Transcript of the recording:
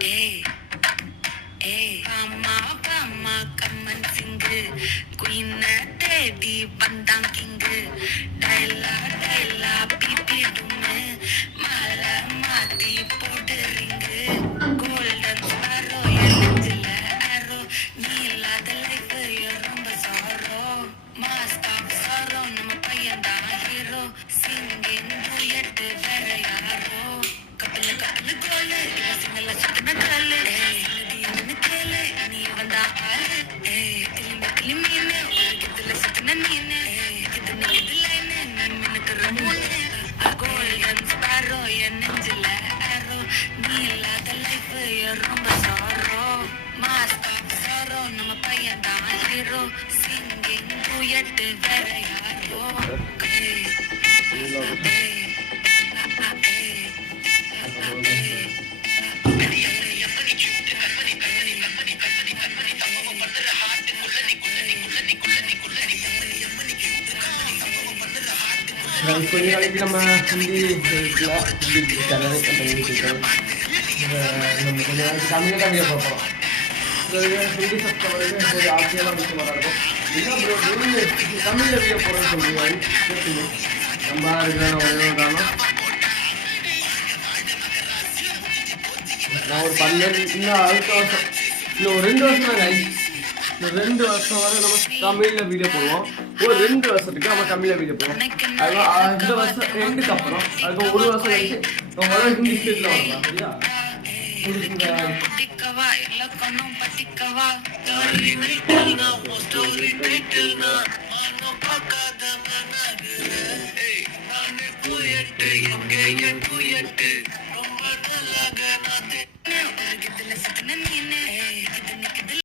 Hey, hey, Pama, come and sing. Queen Teddy, Bandang King. Daila, pipi dume. Mala, mati, podering. Golden sparrow, yellow arrow. Nila, the life, your rumba sorrow. Master of sorrow, nama payanda hero. Singing, duet, very arrow. Couple gole, single chicken gole. Single kele, ni vanda aale. Kilimine, kitla chicken nine. Kitla nine, ramone. A golden sparrow, nenjla arrow. Nila the life, your rumba sorrow. Master of sorrow, nama payanda hero. Singing, duet, very arrow. கொஞ்ச நாளைக்கு நம்ம Hindi channel நம்ம கொஞ்ச நாளைக்கு தமிழில் தான் video பார்ப்போம். ஹிந்தி சப்ஸ்கிரைபருக்கு ஒரு ஆசையெல்லாம் விஷயமாக இருக்கும். என்ன ப்ரோ தமிழில் வீடியோ போடுறேன்னு சொல்லுவாங்க. நம்ம இருக்கிற காரணம் நான் ஒரு 12 இன்னும் அடுத்த வருஷம் இன்னும் ஒரு 2 வருஷம் தான் கைஸ். இந்த 2 வருஷம் வரை நம்ம தமிழில் வீடியோ போடுவோம். ஒரு 2 வருஷத்துக்கு நம்ம தமிழில் வீடியோ போடுவோம். அதுவும் இந்த வருஷம் 2க்கு அப்புறம் அதுக்கு 1 வருஷம் கழிச்சு நம்ம ஹிந்தி ஸ்டேட்டில் வரலாம். சரியா?